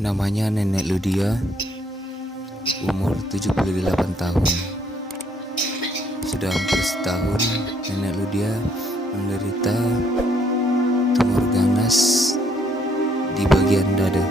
Namanya Nenek Ludia, umur 78 tahun. Sudah hampir setahun Nenek Ludia menderita tumor ganas di bagian dada.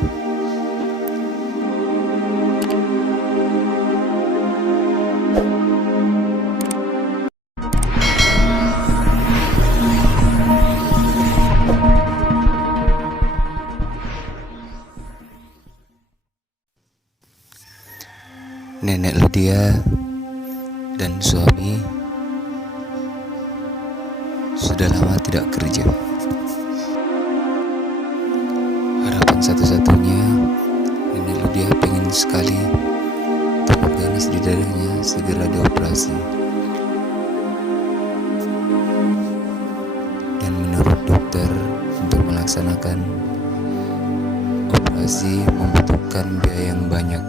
Nenek Ludia dan suami sudah lama tidak kerja. Harapan satu-satunya Nenek Ludia pengen sekali tumor ganas di dadanya segera dioperasi. Dan menurut dokter, untuk melaksanakan operasi membutuhkan biaya yang banyak.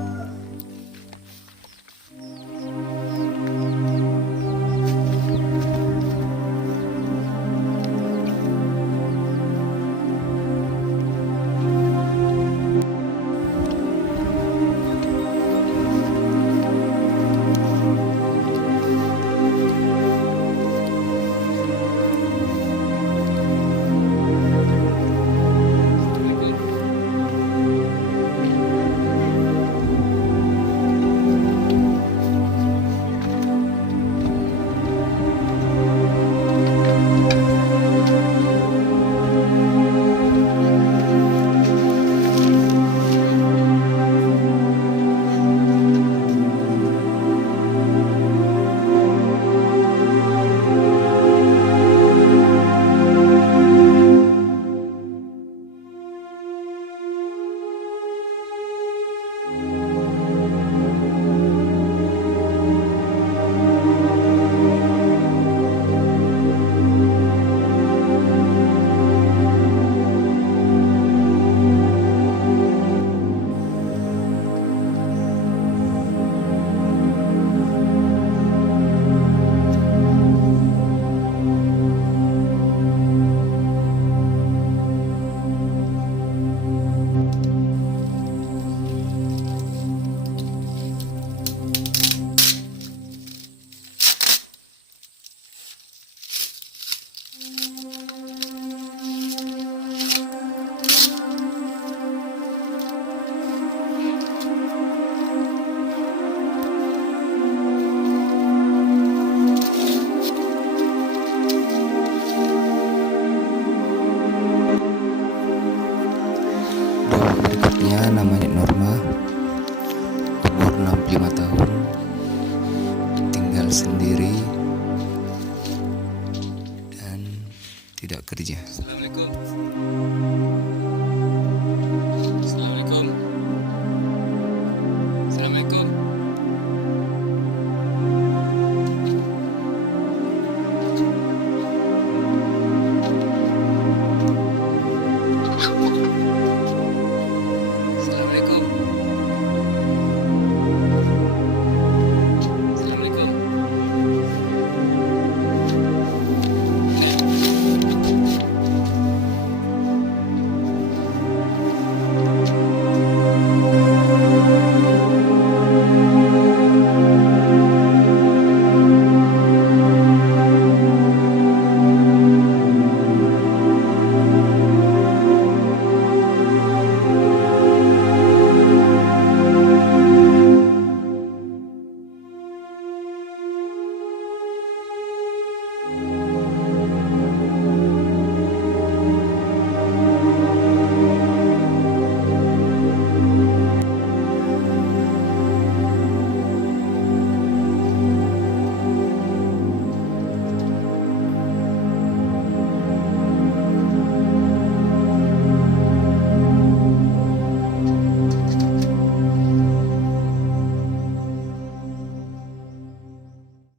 Berikutnya namanya Norma, umur 65 tahun, tinggal sendiri dan tidak kerja. Assalamualaikum. Assalamualaikum. Assalamualaikum.